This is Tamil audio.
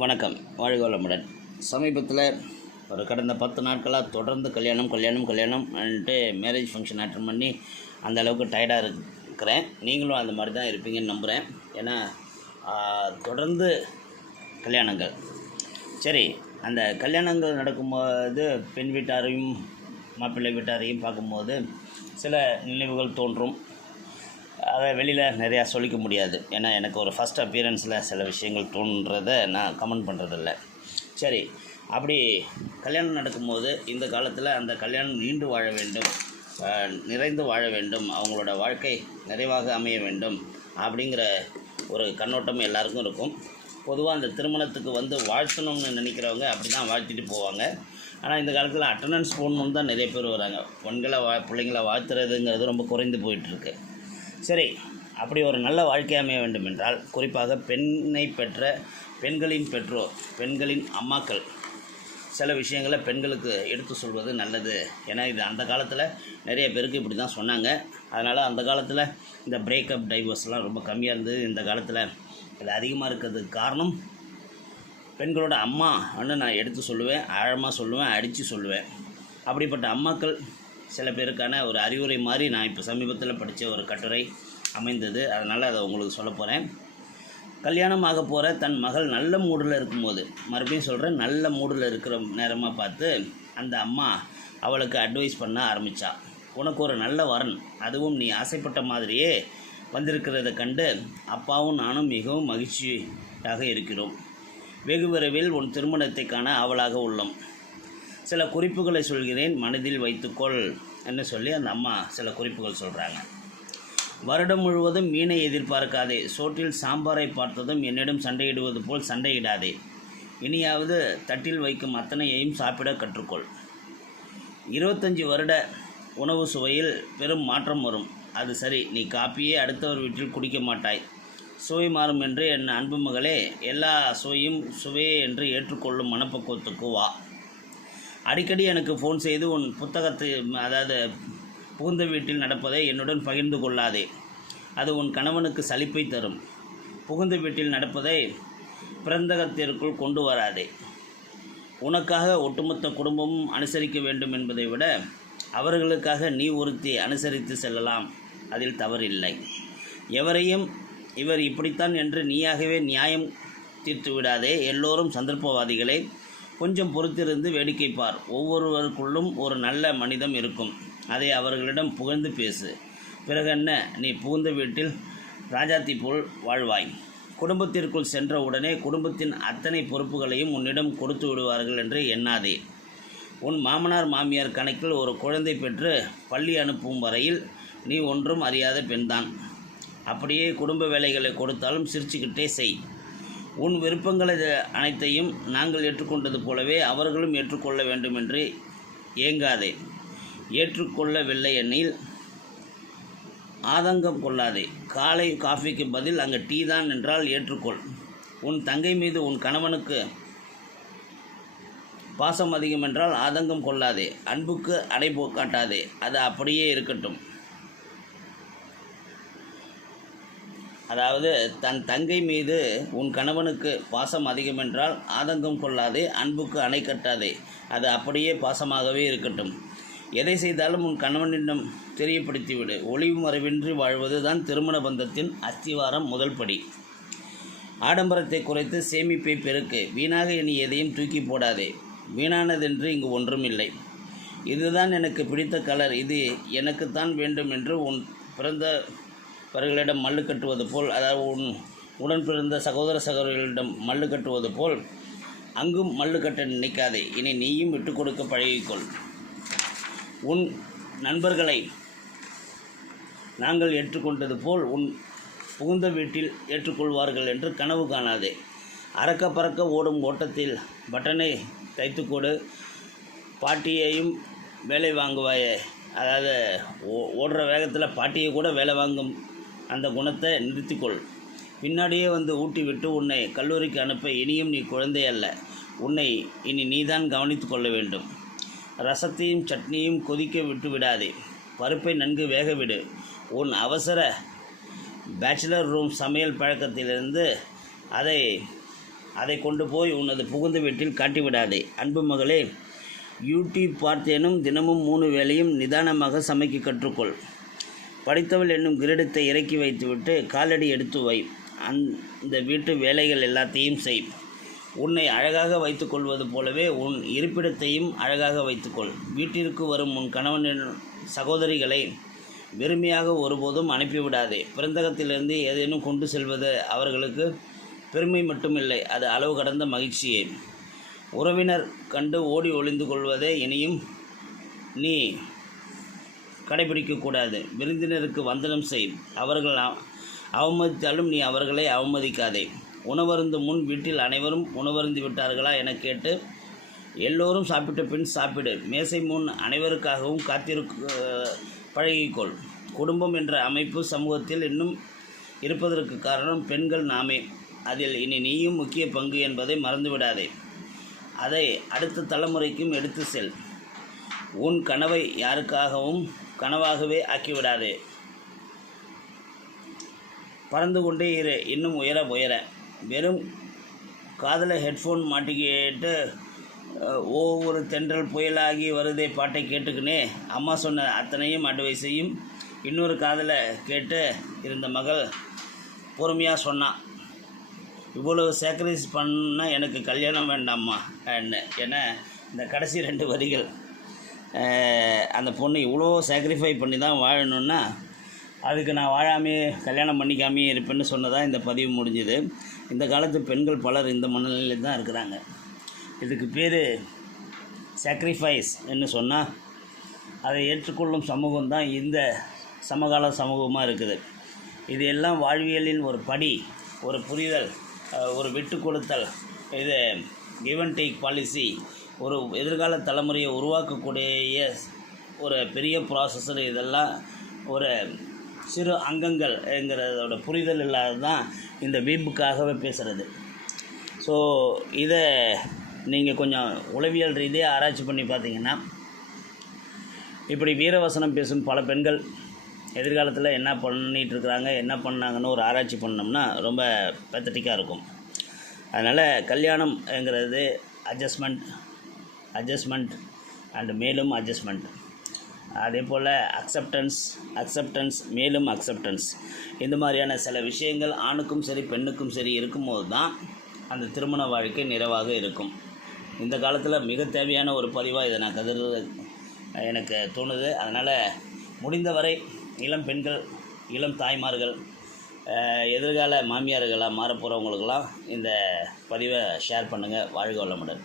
வணக்கம். வாழ்கோளமுடன். சமீபத்தில் ஒரு கடந்த பத்து நாட்களாக தொடர்ந்து கல்யாணம் கல்யாணம் கல்யாணம் வந்துட்டு மேரேஜ் ஃபங்க்ஷன் அட்டன் பண்ணி அந்த அளவுக்கு டயர்டாக இருக்கிறேன். நீங்களும் அந்த மாதிரி தான் இருப்பீங்கன்னு நம்புகிறேன் ஏன்னா தொடர்ந்து கல்யாணங்கள். சரி அந்த கல்யாணங்கள் நடக்கும்போது பெண் வீட்டாரையும் மாப்பிள்ளை வீட்டாரையும் பார்க்கும்போது சில நினைவுகள் தோன்றும். அதை வெளியில் நிறையா சொல்லிக்க முடியாது. ஏன்னா எனக்கு ஒரு ஃபஸ்ட் அப்பியரன்ஸில் சில விஷயங்கள் தோன்றதை நான் கமெண்ட் பண்ணுறதில்ல சரி அப்படி கல்யாணம் நடக்கும்போது இந்த காலத்தில் அந்த கல்யாணம் நீண்டு வாழ வேண்டும் நிறைந்து வாழ வேண்டும் அவங்களோட வாழ்க்கை நிறைவாக அமைய வேண்டும் அப்படிங்கிற ஒரு கண்ணோட்டம் எல்லாருக்கும் இருக்கும். பொதுவாக அந்த திருமணத்துக்கு வந்து வாழ்த்தணும்னு நினைக்கிறவங்க அப்படி தான் வாழ்த்திட்டு போவாங்க. ஆனால் இந்த காலத்தில் அட்டண்டன்ஸ் போடணுன்னு தான் நிறைய பேர் வராங்க. பெண்களை வா பிள்ளைங்களை வாழ்த்துறதுங்கிறது ரொம்ப குறைந்து போயிட்டுருக்கு சரி அப்படி ஒரு நல்ல வாழ்க்கை அமைய வேண்டுமென்றால் குறிப்பாக பெண்ணை பெற்ற பெண்களின் பெற்றோர் பெண்களின் அம்மாக்கள் சில விஷயங்களை பெண்களுக்கு எடுத்து சொல்வது நல்லது. ஏன்னா இது அந்த காலத்தில் நிறைய பேருக்கு இப்படி தான் சொன்னாங்க. அதனால் அந்த காலத்தில் இந்த பிரேக்கப் டைவர்ஸ்லாம் ரொம்ப கம்மியாக இருந்தது. இந்த காலத்தில் இது அதிகமாக இருக்கிறதுக்கு காரணம் பெண்களோட அம்மா வந்து நான் எடுத்து சொல்லுவேன் ஆழமாக சொல்லுவேன் அடித்து சொல்லுவேன். அப்படிப்பட்ட அம்மாக்கள் சில பேருக்கான ஒரு அறிவுரை மாதிரி நான் இப்போ சமீபத்தில் படித்த ஒரு கட்டுரை அமைந்தது. அதனால் அதை உங்களுக்கு சொல்ல போகிறேன் கல்யாணம் ஆக போகிற தன் மகள் நல்ல மூடில் இருக்கும்போது மறுபடியும் சொல்கிறேன் நல்ல மூடில் இருக்கிற நேரமாக பார்த்து அந்த அம்மா அவளுக்கு அட்வைஸ் பண்ண ஆரம்பித்தா உனக்கு ஒரு நல்ல வரன் அதுவும் நீ ஆசைப்பட்ட மாதிரியே வந்திருக்கிறத கண்டு அப்பாவும் நானும் மிகவும் மகிழ்ச்சியாக இருக்கிறோம். வெகு விரைவில் உன் திருமணத்தை காண அவளாக உள்ளோம். சில குறிப்புகளை சொல்கிறேன் மனதில் வைத்துக்கொள் என்று சொல்லி அந்த அம்மா சில குறிப்புகள் சொல்கிறாங்க வருடம் முழுவதும் மீனை எதிர்பார்க்காதே சோற்றில் சாம்பாரை பார்த்ததும் என்னிடம் சண்டையிடுவது போல் சண்டையிடாதே. இனியாவது தட்டில் வைக்கும் அத்தனையையும் சாப்பிட கற்றுக்கொள். இருபத்தஞ்சி வருட உணவு சுவையில் பெரும் மாற்றம் வரும். அது சரி நீ காப்பியே அடுத்தவர் வீட்டில் குடிக்க மாட்டாய். சுவை மாறும் என்று என் அன்பு மகளே எல்லா சுவையும் சுவையே என்று ஏற்றுக்கொள்ளும் மனப்பக்குவத்துக்கு வா. அடிக்கடி எனக்கு ஃபோன் செய்து உன் புத்தகத்தை அதாவது புகுந்த வீட்டில் நடப்பதை என்னுடன் பகிர்ந்து கொள்ளாதே. அது உன் கணவனுக்கு சலிப்பை தரும். புகுந்த வீட்டில் நடப்பதை பிறந்தகத்திற்குள் கொண்டு வராதே. உனக்காக ஒட்டுமொத்த குடும்பமும் அனுசரிக்க வேண்டும் என்பதை விட அவர்களுக்காக நீ ஒருத்தி அனுசரித்து செல்லலாம். அதில் தவறில்லை. எவரையும் இவர் இப்படித்தான் என்று நீயாகவே நியாயம் தீர்த்து விடாதே எல்லோரும் சந்தர்ப்பவாதிகளே கொஞ்சம் பொறுத்திருந்து வேடிக்கை பார் ஒவ்வொருவருக்குள்ளும் ஒரு நல்ல மனிதம் இருக்கும். அதை அவர்களிடம் புகழ்ந்து பேசு. பிறகு என்ன? நீ புகுந்த வீட்டில் ராஜாத்தி போல் வாழ்வாய். குடும்பத்திற்குள் சென்ற உடனே குடும்பத்தின் அத்தனை பொறுப்புகளையும் உன்னிடம் கொடுத்து விடுவார்கள் என்று எண்ணாதே. உன் மாமனார் மாமியார் கணக்கில் ஒரு குழந்தை பெற்று பள்ளி அனுப்பும் வரையில் நீ ஒன்றும் அறியாத பெண்தான். அப்படியே குடும்ப வேலைகளை கொடுத்தாலும் சிரிச்சுக்கிட்டே செய். உன் விருப்பங்களை அனைத்தையும் நாங்கள் ஏற்றுக்கொண்டது போலவே அவர்களும் ஏற்றுக்கொள்ள வேண்டுமென்று ஏங்காதே. ஏற்றுக்கொள்ளவில்லை எனில் ஆதங்கம் கொள்ளாதே. காலை காஃபிக்கு பதில் அங்கே டீ தான் என்றால் ஏற்றுக்கொள். உன் தங்கை மீது உன் கணவனுக்கு பாசம் அதிகம் என்றால் ஆதங்கம் கொள்ளாதே. அன்புக்கு அடைபோ காட்டாதே. அது அப்படியே இருக்கட்டும். அதாவது தன் தங்கை மீது உன் கணவனுக்கு பாசம் அதிகம் என்றால் ஆதங்கம் கொள்ளாதே அன்புக்கு அணை கட்டாதே. அது அப்படியே பாசமாகவே இருக்கட்டும். எதை செய்தாலும் உன் கணவனிடம் தெரியப்படுத்திவிடு. ஒளிவு மறைவின்றி வாழ்வது தான் திருமண பந்தத்தின் அஸ்திவாரம் முதல் படி. ஆடம்பரத்தை குறைத்து சேமிப்பை பெருக்கு. வீணாக இனி எதையும் தூக்கி போடாதே. வீணானதென்று இங்கு ஒன்றும் இல்லை இதுதான் எனக்கு பிடித்த கலர். இது எனக்குத்தான் வேண்டும் என்று உன் பிறந்த அவர்களிடம் மல்லு கட்டுவது போல் அதாவது உன் உடன் பிறந்த சகோதர சகோதரிகளிடம் மல்லு கட்டுவது போல் அங்கும் மல்லு கட்ட நினைக்காதே. இனி நீயும் விட்டு கொடுக்க பழகிக்கொள். உன் நண்பர்களை நாங்கள் ஏற்றுக்கொண்டது போல் உன் புகுந்த வீட்டில் ஏற்றுக்கொள்வார்கள் என்று கனவு காணாதே. அறக்க பறக்க ஓடும் ஓட்டத்தில் பட்டனை தைத்துக்கொடு பாட்டியையும் வேலை வாங்குவாயே. அதாவது ஓ- ஓடுற வேகத்தில் பாட்டியை கூட வேலை வாங்கும் அந்த குணத்தை நிறுத்திக்கொள். பின்னாடியே வந்து ஊட்டி விட்டு உன்னை கல்லூரிக்கு அனுப்ப இனியும் நீ குழந்தை அல்ல. உன்னை இனி நீதான் கவனித்து கொள்ள வேண்டும். ரசத்தையும் சட்னியும் கொதிக்க விட்டு விடாதே. பருப்பை நன்கு வேக விடு. உன் அவசர பேச்சுலர் ரூம் சமையல் பழக்கத்திலிருந்து அதை அதை கொண்டு போய் உனது புகுந்த வீட்டில் காட்டிவிடாதே அன்பு மகளே யூடியூப் பார்த்தேனும் தினமும் மூணு வேளையும் நிதானமாக சமைக்க கற்றுக்கொள். படித்தவள் என்னும் கிரீடத்தை இறக்கி வைத்துவிட்டு காலடி எடுத்து வை. அந்த வீட்டு வேலைகள் எல்லாத்தையும் செய். உன்னை அழகாக வைத்துக்கொள்வது போலவே உன் இருப்பிடத்தையும் அழகாக வைத்துக்கொள் வீட்டிற்கு வரும் உன் கணவனின் சகோதரிகளை வெறுமையாக ஒருபோதும் அனுப்பிவிடாதே. பிறந்தகத்திலிருந்து ஏதேனும் கொண்டு செல்வது அவர்களுக்கு பெருமை மட்டுமில்லை. அது அளவு கடந்த மகிழ்ச்சியே. உறவினர் கண்டு ஓடி ஒளிந்து கொள்வதே இனியும் நீ கடைபிடிக்கக்கூடாது விருந்தினருக்கு வந்தனம் செய். அவர்கள் அவ- அவமதித்தாலும் நீ அவர்களை அவமதிக்காதே. உணவருந்து முன் வீட்டில் அனைவரும் உணவருந்து விட்டார்களா என கேட்டு எல்லோரும் சாப்பிட்ட பின் சாப்பிடு. மேசை முன் அனைவருக்காகவும் காத்திருக்க பழகிக்கொள். குடும்பம் என்ற அமைப்பு சமூகத்தில் இன்னும் இருப்பதற்கு காரணம் பெண்கள் நாமே. அதில் இனி நீயும் முக்கிய பங்கு என்பதை மறந்துவிடாதே. அதை அடுத்த தலைமுறைக்கும் எடுத்து செல். உன் கனவை யாருக்காகவும் கனவாகவே ஆக்கிவிடாது. பறந்து கொண்டே இரு இன்னும் உயர உயர. வெறும் காதில் ஹெட்ஃபோன் மாட்டிக்கிட்டு ஒவ்வொரு தென்றல் புயலாகி வருதே பாட்டை கேட்டுக்கினே அம்மா சொன்ன அத்தனையும் அட்வைஸையும் இன்னொரு காதில் கேட்டு இருந்த மகள் பொறுமையாக சொன்னான் இவ்வளவு சேக்ரிஃபைஸ் பண்ணால் எனக்கு கல்யாணம் வேண்டாம்மா என்ன ஏன்னா இந்த கடைசி ரெண்டு வரிகள். அந்த பொண்ணு இவ்வளோ சாக்ரிஃபை பண்ணி தான் வாழணுன்னா அதுக்கு நான் வாழாமே கல்யாணம் பண்ணிக்காமே இருப்பேன்னு சொன்னதாக இந்த பதிவு முடிஞ்சுது. இந்த காலத்து பெண்கள் பலர் இந்த மனநிலையில் தான் இருக்கிறாங்க. இதுக்கு பேர் சாக்ரிஃபைஸ் என்று சொன்னால் அதை ஏற்றுக்கொள்ளும் சமூகம் தான் இந்த சமகால சமூகமாக இருக்குது. இது எல்லாம் வாழ்வியலின் ஒரு படி ஒரு புரிதல் ஒரு விட்டு கொடுத்தல் இது கிவ் அண்ட் டேக் பாலிசி ஒரு எதிர்கால தலைமுறையை உருவாக்கக்கூடிய ஒரு பெரிய ப்ராசஸர் இதெல்லாம் ஒரு சிறு அங்கங்கள்ங்கிறதோட புரிதல் இல்லாத தான் இந்த வீம்புக்காகவே பேசுகிறது ஸோ இதை நீங்கள் கொஞ்சம் உளவியல் ரீதியாக ஆராய்ச்சி பண்ணி பார்த்தீங்கன்னா இப்படி வீரவசனம் பேசும் பல பெண்கள் எதிர்காலத்தில் என்ன பண்ணிட்டு இருக்கிறாங்க என்ன பண்ணாங்கன்னு ஒரு ஆராய்ச்சி பண்ணோம்னா ரொம்ப பெத்தட்டிக்காக இருக்கும். அதனால் கல்யாணம்ங்கிறது அட்ஜஸ்ட்மெண்ட் அட்ஜஸ்ட்மெண்ட் அண்ட் மேலும் அட்ஜஸ்ட்மெண்ட் அதே போல் அக்செப்டன்ஸ் அக்செப்டன்ஸ் மேலும் அக்செப்டன்ஸ் இந்த மாதிரியான சில விஷயங்கள் ஆணுக்கும் சரி பெண்ணுக்கும் சரி இருக்கும்போது தான் அந்த திருமண வாழ்க்கை நிறைவாக இருக்கும். இந்த காலத்தில் மிக தேவையான ஒரு பதிவாக இதை நான் கருது எனக்கு தோணுது. அதனால் முடிந்தவரை இளம் பெண்கள் இளம் தாய்மார்கள் எதிர்கால மாமியார்களாக மாறப்போகிறவங்களுக்கெல்லாம் இந்த பதிவை ஷேர் பண்ணுங்கள் வாழ்க வளமுடன்.